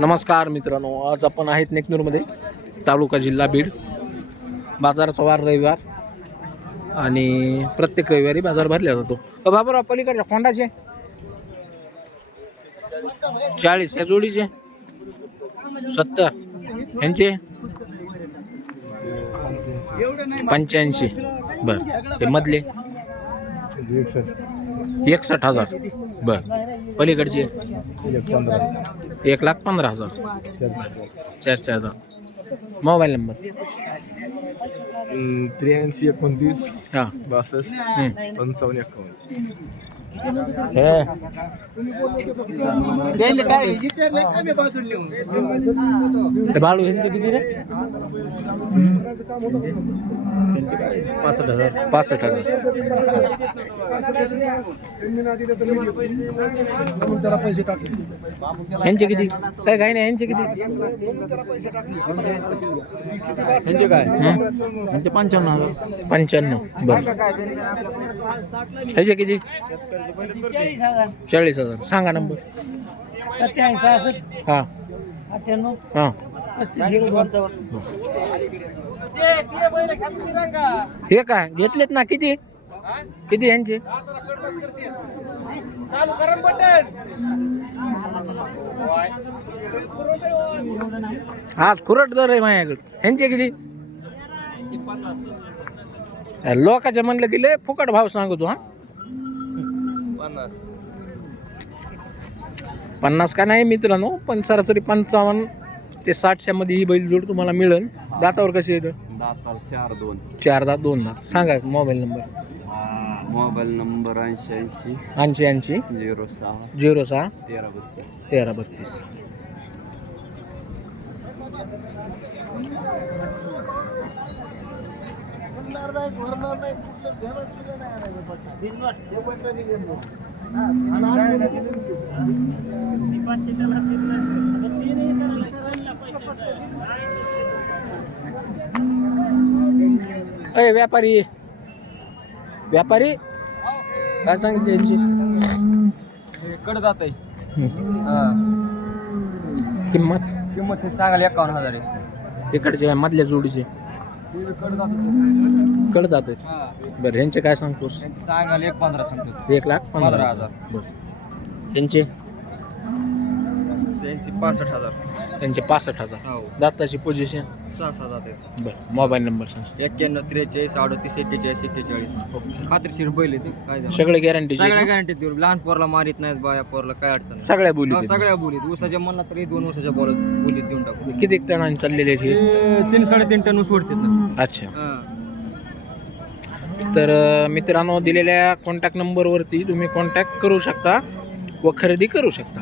नमस्कार मित्रांनो, आज आपण आहेत नेकनूरमध्ये, तालुका जिल्हा बीड. बाजाराचा वार रविवार आणि प्रत्येक रविवारी बाजार भरला जातो. बाबा पलीकडल्या कोंडाचे 40 या जोडीचे 70 यांचे 85. बर हे मधले 61,000. बर पलीकडचे 1,15,000. 4,000. मोबाईल नंबर 83 29 हां 62 55 ते बाळू यांचे किती रे? 65,000. पैसे टाकले यांचे किती? काय नाही यांचे किती? त्यांचे काय त्यांचे 55,000. 95. बरं ह्याचे किती? 40,000. सांगा नंबर. 87 हां 98 हां 35 हे काय घेतलेत ना? किती किती यांचे? आज खुरट दर आहे माझ्याकडे. ह्यांचे किती? लोकांचे म्हणलं की लय फुकट भाव सांगतो. हा 50 का नाही मित्रांनो, पण सरासरी 55 ते 60च्या मध्ये ही बैलजोड तुम्हाला मिळेल. दातावर कशी येतं? दाताल 4-2. 4 दात 2 दात. सांगा मोबाईल नंबर. Mobile number 88 80 06 06 1332. 1332. अरे व्यापारी व्यापारी काय सांगितले यांची कडदात आहे. किंमत? किंमत हे सांगाल 51,000 आहे. इकडचे मधल्या जोडीचे कडदात आहेत. बरं ह्यांचे काय सांगतोस? त्यांची सांगाल 1,15 सांगतो. 1,15,000. बरं ह्यांचे? त्यांची 65,000. त्यांचे 65,000. हो. दाताची पोझिशन? 6-6 जात आहेत. बरं मोबाईल नंबर सांग. 91 43 38 41 41. खात्रीशीर बैल आहे ते. काय झालं सगळे गॅरंटी? सगळ्या गॅरंटी देऊ. लहान पोरला मारित नाहीत, बाया पोरला काय अडचण नाही. सगळ्या बोली? सगळ्या बोलीत. ऊसाच्या म्हणला तरी 2 वर्षाच्या बोलीत देऊन टाकू. किती टनांनी चाललेले आहेत हे? 3-3.5 टन ऊस सोडतात ना. अच्छा. तर मित्रांनो, दिलेल्या कॉन्टॅक्ट नंबरवरती तुम्ही कॉन्टॅक्ट करू शकता व खरेदी करू शकता.